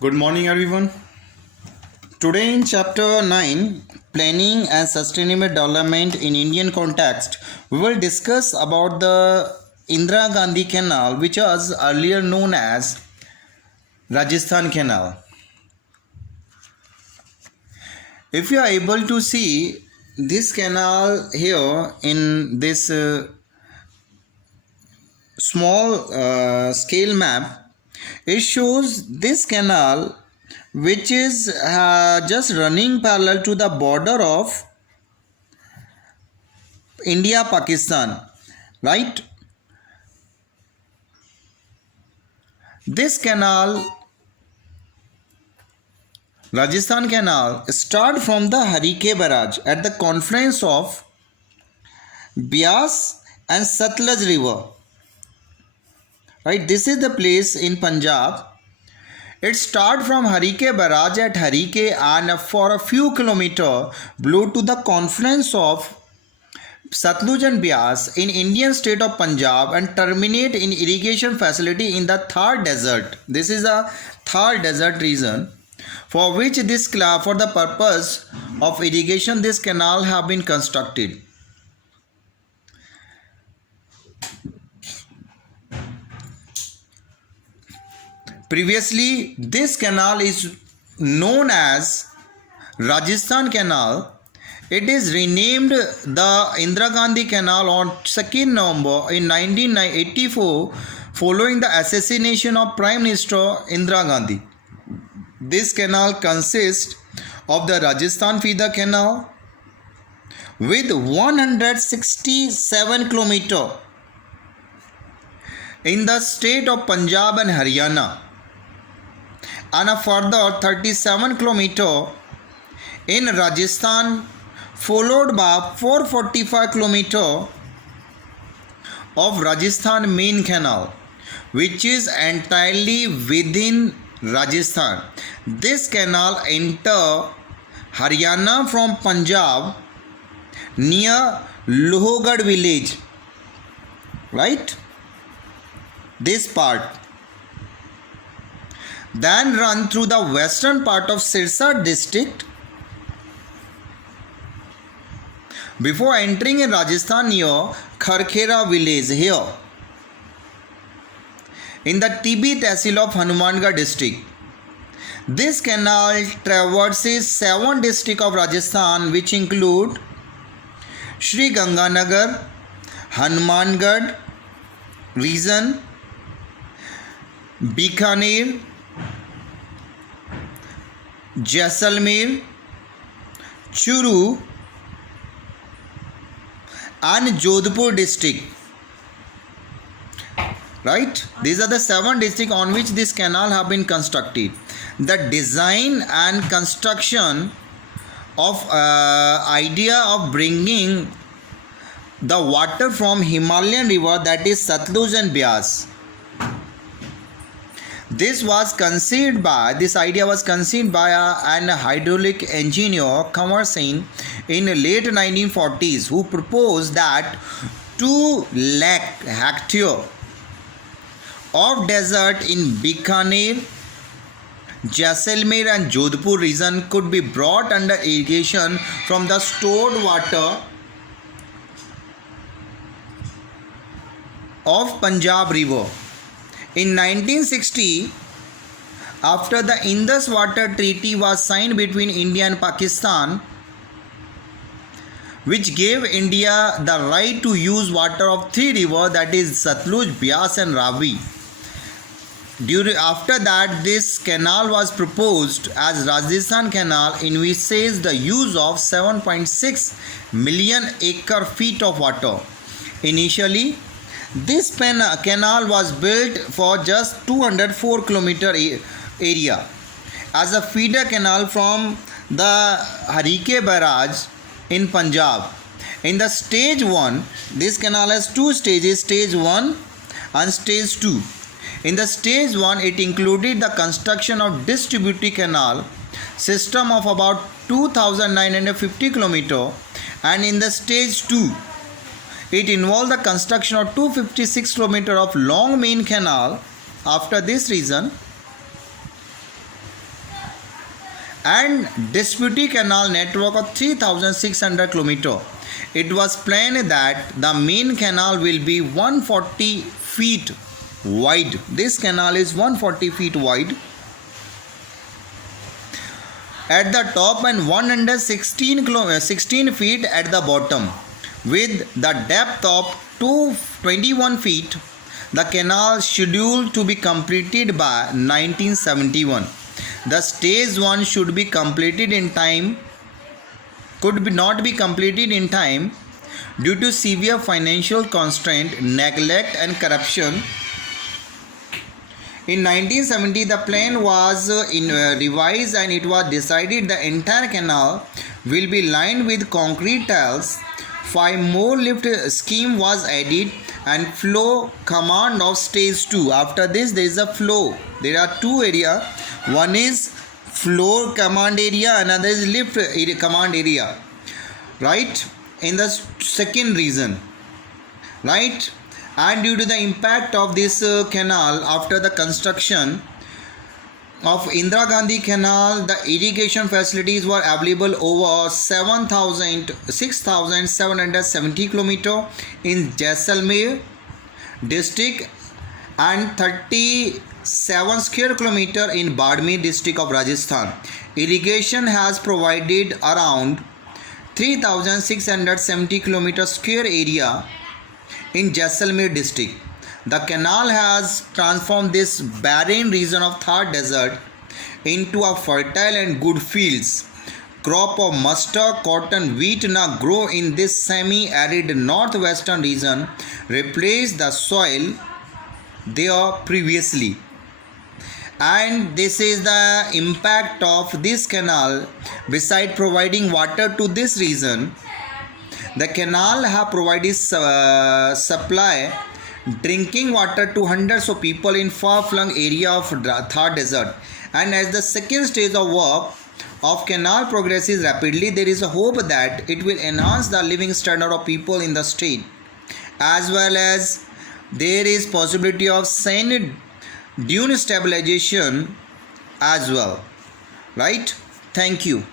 Good morning, everyone. Today, in Chapter 9, Planning and Sustainable Development in Indian Context, we will discuss about the Indira Gandhi Canal, which was earlier known as Rajasthan Canal. If you are able to see this canal here in this small scale map, it shows this canal which is just running parallel to the border of India Pakistan, right? This canal, Rajasthan Canal, start from the Harike Barrage at the confluence of Bias and Satluj River, right? This is the place in Punjab. It starts from Harike Barrage at Harike and for a few kilometers below to the confluence of Satluj and Bias in Indian state of Punjab and terminate in irrigation facility in the Thar Desert. This is a Thar Desert region for which for the purpose of irrigation this canal have been constructed. Previously, this canal is known as Rajasthan Canal. It is renamed the Indira Gandhi Canal on 2nd November in 1984 following the assassination of Prime Minister Indira Gandhi. This canal consists of the Rajasthan Feeder Canal with 167 km in the state of Punjab and Haryana and a further 37 km in Rajasthan, followed by 445 km of Rajasthan Main Canal, which is entirely within Rajasthan. This canal enters Haryana from Punjab near Lohagarh village, right? This part. Then run through the western part of Sirsa district before entering in Rajasthan near Kharkhera village here in the TB Tehsil of Hanumangarh district. This canal traverses 7 districts of Rajasthan which include Sri Ganganagar, Hanumangarh region, Bikaner, Jaisalmer, Churu and Jodhpur district, right? These are the 7 districts on which this canal have been constructed. The design and construction of idea of bringing the water from Himalayan river, that is Satluj and Bias. This idea was conceived by an hydraulic engineer, Kanwar Singh, in late 1940s, who proposed that 2 lakh hectares of desert in Bikaner, Jaisalmer and Jodhpur region could be brought under irrigation from the stored water of Punjab River. In 1960, after the Indus Water Treaty was signed between India and Pakistan, which gave India the right to use water of 3 rivers, that is Satluj, Bias and Ravi. After that, this canal was proposed as Rajasthan Canal, in which says the use of 7.6 million acre feet of water. Initially, this canal was built for just 204 km area as a feeder canal from the Harike Barrage in Punjab. In the stage 1, this canal has 2 stages, stage 1 and stage 2. In the stage 1, it included the construction of distributive canal system of about 2,950 km, and in the stage 2, it involved the construction of 256 km of long main canal. After this reason, and Disputy Canal network of 3,600 km. It was planned that the main canal will be 140 feet wide. This canal is 140 feet wide at the top and 16 feet at the bottom, with the depth of 221 feet. The canal scheduled to be completed by 1971. The stage 1 should be completed in time, not be completed in time due to severe financial constraint, neglect and corruption. In 1970, the plan was revised and it was decided the entire canal will be lined with concrete tiles. 5 more lift scheme was added and flow command of stage 2. After this, there is a flow. There are 2 areas. One is floor command area, another is lift command area. Right? In the second region. Right? And due to the impact of this canal after the construction of Indira Gandhi Canal, the irrigation facilities were available over 6,770 km in Jaisalmer district and 37 square km in Badmer district of Rajasthan. Irrigation has provided around 3,670 km square area in Jaisalmer district. The canal has transformed this barren region of Thar desert into a fertile and good fields. Crop of mustard, cotton, wheat now grow in this semi-arid northwestern region, replace the soil there previously. And this is the impact of this canal. Beside providing water to this region, the canal have provided supply drinking water to hundreds of people in far-flung area of Thar desert. And as the second stage of work of canal progresses rapidly, there is a hope that it will enhance the living standard of people in the state, as well as there is possibility of sand dune stabilization as well. Right? Thank you.